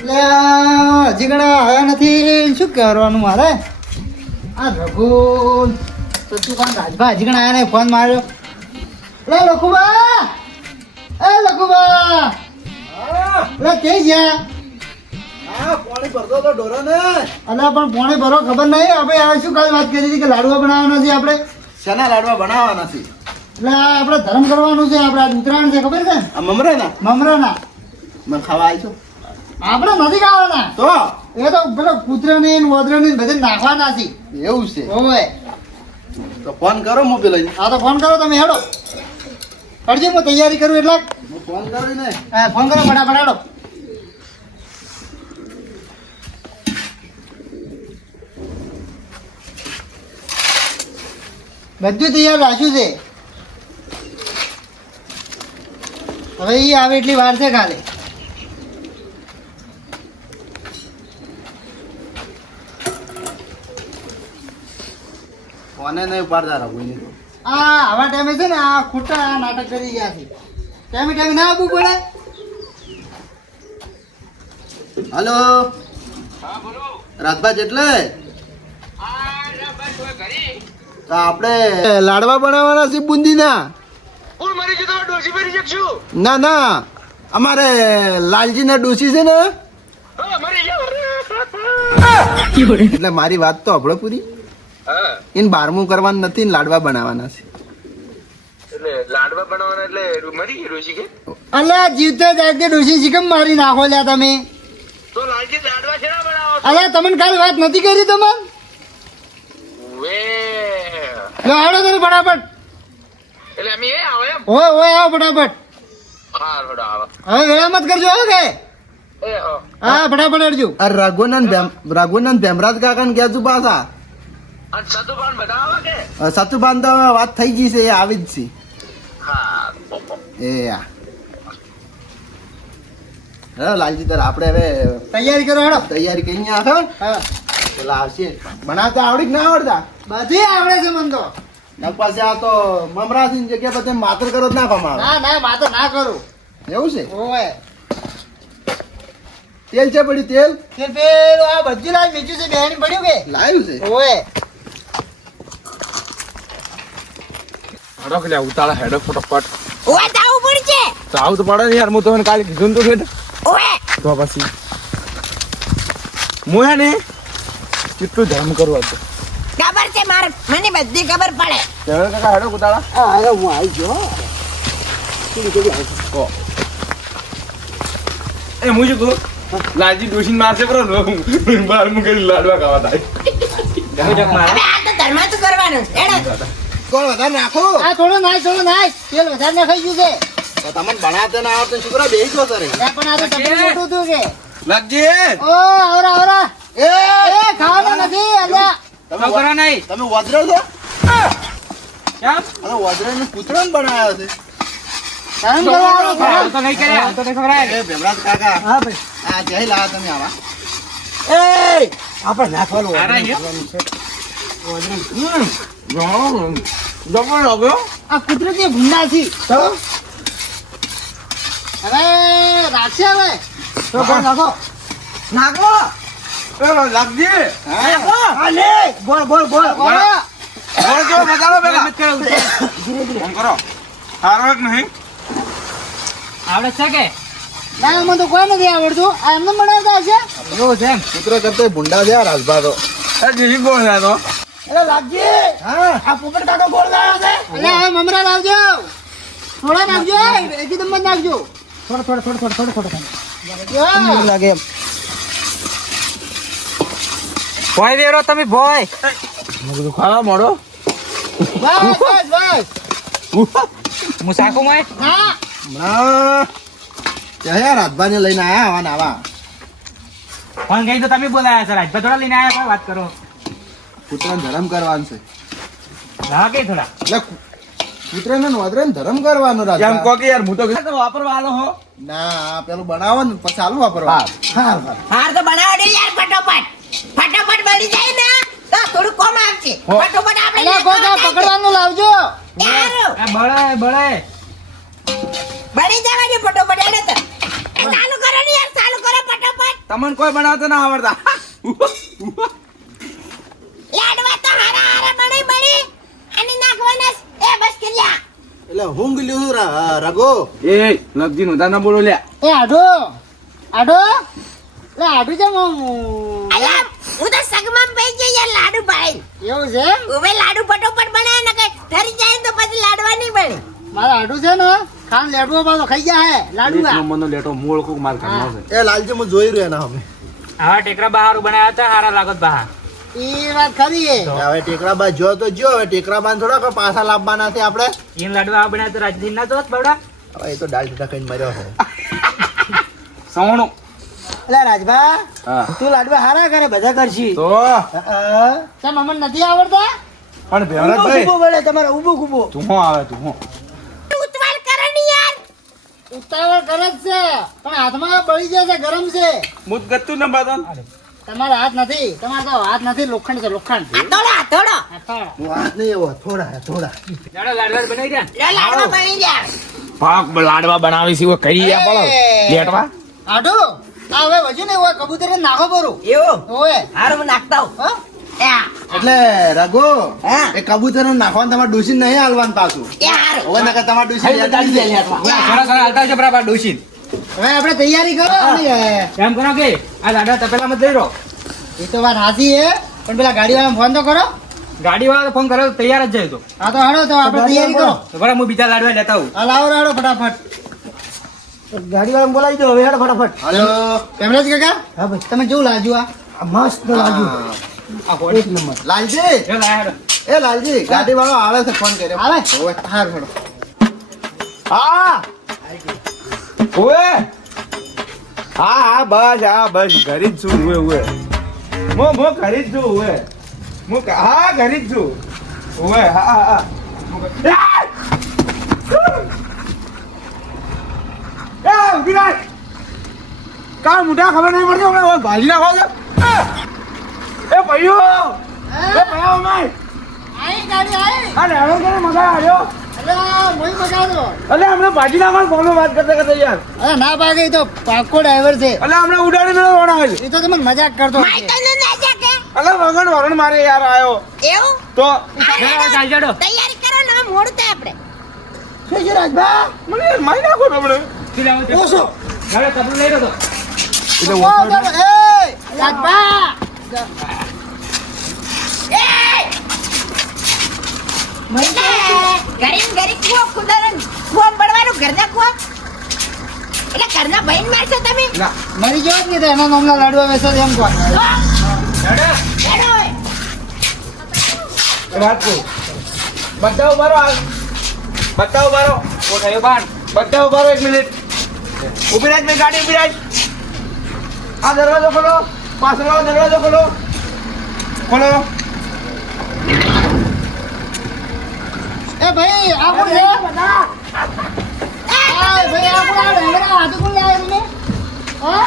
હજી ઘણા આવ્યા નથી. શું કરવાનું મારે? આ રઘુ સતુભાન રાજભા હજી ઘણા આવ્યા નહીં. ફોન માર્યો. લે લખુબા, એ લખુબા, લે કે ગયા? પાણી ભરતો તો ઢોરો ને. અલા પણ પાણી ભરો ખબર નહીં. આપણે હવે શું કાલે વાત કરી હતી કે લાડવા બનાવવાના છે આપણે? શેના લાડવા બનાવવાના છે? એટલે આપણે ધર્મ કરવાનું છે. આપણે આજ ઉત્તરાયણ છે, ખબર છે? આ મમરાના મમરાના મને ખાવા આવીશું આપણે નથી ખાવાના. તો એ તો પેલો કૂતરાની ને ઓદરાની બધે નાખવાના છે. એવું છે? ઓવે. તો ફોન કરો મોબાઈલ લઈને. હા તો ફોન કરો તમે. હેડો કરજો, હું તૈયારી કરું એટલે. હું ફોન કરું ને. હા ફોન કરો ફટાફટ. હેડો. બધું તૈયાર રાખ્યું છે. હવે એ આવે એટલી વાર છે ખાલી. ફોને નહીં ઉપાડતા રહો કોઈને તો. આવા ટાઈમે છે ને આ ખોટા નાટક કરી ગયા છે. ટાઈમે ટાઈમે ના આપવું પડે. હલો. હા બોલો. રાજભા જેટલે હા રાભાઈ કોઈ ઘરે? તો આપણે લાડવા બનાવવાના છે બુંદીના. હું મરી જતો ડોસી મરી જશું. ના ના, અમારે લાલજીના ડોસી છે ને, હા મરી જાવ. એટલે મારી વાત તો હભળો પૂરી. હા એને 12મું કરવાનું નથી ને લાડવા બનાવવાના છે. એટલે લાડવા બનાવવાના એટલે મરી ડોસી કે? અલ્યા જીવતે જાગતે ડોસી શીખમ મારી નાખો લ્યા તમે. તો લાલજી લાડવા છે ના બનાવો? અલ્યા તમને કાલ વાત નથી કરી તમને? વે લો હાડો તમે ફટાફટ. એટલે અમે એ આવો એમ? ઓય ઓય આવો ફટાફટ. હા રોડો આવો. હવે વેળા મત કરજો હો કે. એ હો હા ફટાફટ હટજો. આ રઘુનંદ ભેમરાજ કાકાને કહેજો પાછા. અને સતુભાન બનાવો કે? સતુભાન તો વાત થઈ ગઈ છે, એ આવી જ છે. હા એ આ હા લાલજી તાર આપણે હવે તૈયારી કરો હેડો. તૈયારી કઈ આખો હા પેલા આવશે. બનાવતા આવડી કે ના આવડતા? બધી આવડે છે મને તો. ના પછી આ તો મમરાની જગ્યા પર તમે માત્ર કરો જ ના કમાવો. ના ના માતો ના કરું. એવું છે? ઓય તેલ છે પડ્યું તેલ? કે પેલું આ બધું લાજ નીચું છે બેહાડી પડ્યું કે. લાવ્યું છે? ઓય હડો કે ઉતાળા હેડો ફટોફટ. ઓય જાવું પડશે. ચાવ તો પડે ને યાર, હું તો એને કાલે કીધું ને તો છે ઓય તો પછી હું હે ને કેટલું ધર્મ કરવું હતું. ખબર છે મને બધી ખબર પડે. કેવળ કાકા હેડો ઉતાળા. અરે હું આવી ગયો. એ હું શું કહું, લાલજી ડોસીને મારશે બરો બાર મૂકેલી લાડવા ખાવા થાય. હવે આ તો ધર્મ તો કરવાનું છે. હેડો. કોણ વધારે નાખો? આ થોડો નાખ તેલ વધારે નાખાઈ ગયું છે. તો તમને બનાવતા ના આવડતું શું કરો બેસી છો સર? ત્યાં પણ આ તો ટપલું મોટું હતું કે. લાગજી ઓ આવરા આવરા. એ ખાવાનું નથી અલ્યા. તમે વજરો છો? કેમ અને વજરો ને પૂતળો ને બનાવ્યો છે. ધર્મ કરવાનું ધર્મ. તો નહીં કર્યા તો નહીં ખબર. એ ભેમરાજ કાકા હા ભાઈ. આ જય લાયા તમે આવા. આપણે નાખવાનું જબર લાગ્યો. આ કુદરતી ભૂંડા છે. હવે રાખશે હવે તો કોણ નાખો નાખો. લાગજી બોલ બોલ બોલ બોલ. ફોન કરો. હારો એક નહીં આવડે છે કે ના? મને તો કોઈ નથી આવડતું. આ એમને બનાવતા હશે. એવું છે એમ. પુત્ર કરતો ભૂંડા છે આ રાજભા તો. એ જીજી કોણ છે તો? એટલે લાગજી. હા આ પોપટ કાકો ગોળ લાવ્યો છે. એટલે હવે મમરા લાવજો. થોડા નાખજો. એકદમ જ નાખજો. થોડો લાગે એમ. ભોય વેરો તમે ભોય. ખાવા મોડો. બસ બસ બસ. મુસાકો માં હા હમણાં ક્યાં રાજભાને લઈને આયા આવા ને આવા. ફોન ગઈ તો તમે બોલાયા સર રાજભા થોડા લઈને આયા વાત કરો. પુત્રને ધર્મ કરવાનું છે. હા કે થોડા એટલે પુત્રને નોંધરે ધર્મ કરવાનો કેમ રાજભા. કો કે યાર હું તો વાપરવા આલો હો. ના પેલું બનાવો ને પછી આલું વાપરવા. હા હાર તો બનાવો ને યાર ફટોફટ બની જાય ને તો થોડું કોમ આવશે. ફટોફટ આપણે એટલે કોઈ પકડવાનું લાવજો. યાર બળે બની જવાની ફટોફટ. હેડો તો ચાલુ કરો ને યાર, ચાલુ કરો ફટોફટ. તમને કોઈ બનાવતા ના આવડતા. લાડવા તો હારા હારા બને અને નાખવાના એ બસ કર્યા. એટલે હું ગયું રઘુ. એ લગજી નો ના બોલો લ્યા. એ આડો આડો લે આડો જેમ અલા હું તો સગમાં પઈ ગઈ યાર લાડુ ભાઈ. એવું છે હવે લાડુ ફટોફટ બનાવે ને કે ઠરી જાય તો પછી લાડવા નહીં બને. મારા આડું છે ને ખાન લેડવો પાછો ખાઈ ગયા હે લાડુ મનો લેટો મોળ કોક માર કરનો છે. એ લાલજી હું જોઈ રહ્યો એના અમે. આવા ટેકરા બહાર બનાવ્યા હતા હારા લાગત બહાર. એ વાત ખરી હે હવે ટેકરાબા જો તો જો હવે ટેકરાબા થોડા કોઈ પાછા લાવવાના છે આપણે. ઈન લાડવા આવા બનાવ્યા તો રાજદીન ના જોત બવડા. હવે એ તો દાળ ટીટા ખાઈને મર્યો છે. સવણો. એટલે રાજભા હા. તું લાડવા હારા કરે બધા કરશી તો કેમ અમને નથી આવડતા પણ ભેવરાજભાઈ ઉભો વળે તમારે ઉભો ઉભો તું હો આવે તું હો. ઉતવાળ કરો ને યાર. ઉતાવળ કરે જ છે પણ હાથમાં બળી જશે ગરમ છે મુદ ગતું ન બાદન. તમારો હાથ નથી તમારો તો હાથ નથી લોખંડ છે લોખંડ આતોડો આતોડો. હાથોડા. હું હાથ નહીં એવો થોડા થોડા. જાડો લાડવા બનાવી દે. લે લાડવા બની જાય. પાક લાડવા બનાવી છે કરી યા બોલો લેટવા. આડો આ હવે વજુ ને હોય કબૂતર નાખો બરું એવું ઓય હારું હું નાખતા હું. હો એ આ, એટલે રઘુ હા. એ કબૂતર નાખવાનું તમારે ડોસી નહીં હાલવાનું પાછું. એ હારું. હવે નકર તમારે ડોસી લેટાડી દે લેટવા. થોડા થોડા હાલતા છે બરાબર ડોશી. હવે આપણે તૈયારી કરો અને એમ કરો કે આ લાડવા તપેલામાં જ લઈ રહો. એ તો વાત સાચી હે પણ પેલા ગાડી વાળા ફોન તો કરો ગાડી વાળા ફોન કરો તૈયાર જ જાય તો. હા તો હાડો તો આપણે તૈયારી કરો તો બરાબર હું બીજા લાડવા લેતા આવું. હા લાવો રાડો ફટાફટ ગાડી વાળા બોલાવી દો હવે હેડો ફટાફટ હાલો. કેમરાજ કાકા હા ભાઈ તમે જેવું લાજુ આ મસ્ત લાજુ આ ફોન. એક નંબર લાલજી જો લાયા હેડો. એ લાલજી ગાડી વાળો આવે છે ફોન કર્યો. આવે હોવે. હા હેડો હા ઓએ હા બસ બસ ઘરે જ છું ઓએ મો ઘરે જ છું ઓએ હા ઘરે જ છું ઓએ હા એ વિરાટ કા મોટા ખબર નહીં પડતી હમણાં ભાજી નાખો છો એ ભાઈઓ એ ભાઈઓ માય આઈ ગાડી આઈ આ લેવલ કરે મજા આવ્યો અરે મોઈ મગાડો અલે હમણાં ભાજી નાખો ફોનમાં વાત કરતા યાર અરે ના ભાગે ઈ તો પાકો ડ્રાઈવર છે અલે હમણાં ઉડાડી મેળો વણાવે છે એ તો તમે મજાક કરતો માય તો ન ના જાકે. અલે વગણ વરણ મારે યાર આયો એવું તો ચાલો, ચાલ જાડો. તૈયારી કરો ને હવે મોડું થાય આપણે. શું છે રાજભા મને યાર મારી નાખો ને હમણાં શું લાવો છો? ઓછો જાડો તપલું લઈ રહ્યો તો. એટલે ઓ ચાલો એ રાજભા એ મને ઘરે કુવો ખુદારન કુવો પડવાનું ઘરના કુવો એટલે ઘરના ભાઈને મારશો તમે. ના મરી ગયો જ નહીં તો એના નામના લાડવા વેચો છે એમ કહો જાડો. હેડો હવે. વાત કહું બધા ઉભા રહો બધા ઉભા રહો ઓ થયો બાન. બધા ઉભા રહો 1 મિનિટ ઉભી રાખ મેં ગાડી ઉભી રાખ આ દરવાજો ખોલો પાછળનો દરવાજો ખોલો ખોલો એ ભાઈ આ કોણ છે આ ભાઈ આ કોણ આ ડંગરા હાથ કોણ લાવે તમે હા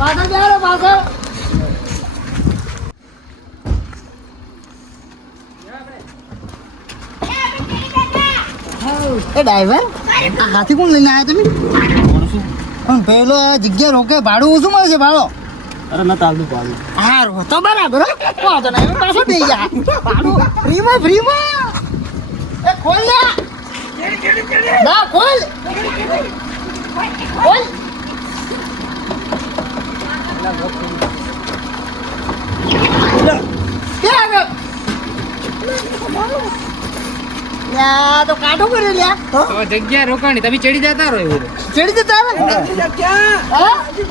પાછળ બેહાડો પાછળ એ ડ્રાઈવર આ હાથી કોણ લઈને આવ્યા તમે પણ પેલો જગ્યા રોકે ભાડું ઓછું મળે છે ભાડો અરે ના તાલતું પાડું. હારું તો બરાબર હો. વાંધો નહીં હવે પાછો દઈ જા ભાડું ફ્રીમાં એ ખોલ લે ના ખોલ ખોલ ક્યાં આગળ યા તો કાઢો કર્યો લ્યા તો જગ્યા રોકાણી તમે ચડી જતા રહો એવું. ચડી જતા આવે હા ચડી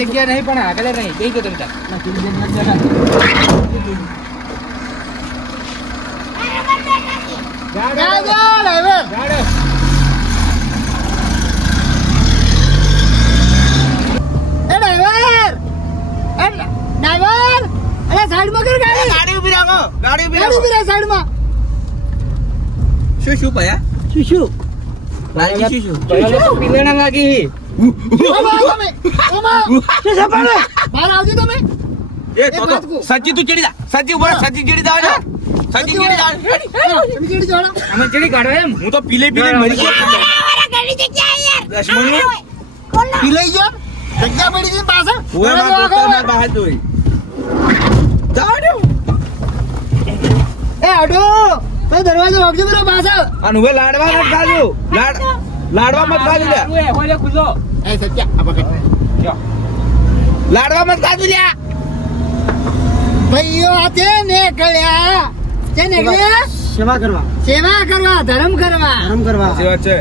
જગ્યા નહીં પણ આગળ નહીં કઈ તો તમે તાર. જા જા ડ્રાઈવર જાડો. એ ડ્રાઈવર અરે સાઈડમાં કર ગાડી ગાડી ઉભી રાખો ગાડી ઉભી ગાડી રાખો ઉભી રહે સાઈડમાં શું ભયા શું લાલજી શું પેલા લોકો પીલેણા લાગી. ઓમાં તમે ઓમાં શું છે પાડે બહાર આવજો તમે એ તો સચ્ચી તું ચડી જા સચ્ચી ઉપર સચ્ચી ચડી જા ને સચ્ચી ચડી જા તમે ચડી જાઓ અમે ચડી કાઢો એમ. હું તો પીલે પીલે મરી ગયો મારા ઘરની જગ્યા યાર. દશમની કોણ પી લઈ ગયો જગ્યા પડી હતી પાછળ ઓય માર દરવાજો દોસ્ત માર વાગો. બહાર જોઈ જાવ દે એ અડો તો દરવાજો વાગજો બરો પાછળ અને હવે લાડવા મત ખાજો લાડવા મત ખાજો લ્યા ઓય ઓય ખુજો એ સત્યા આ પકડ લાડવા મત ખાજો લ્યા ભાઈઓ આ છે ને કળ્યા છે ને કળ્યા સેવા કરવા સેવા કરવા ધર્મ કરવા આરામ કરવા સાચી વાત છે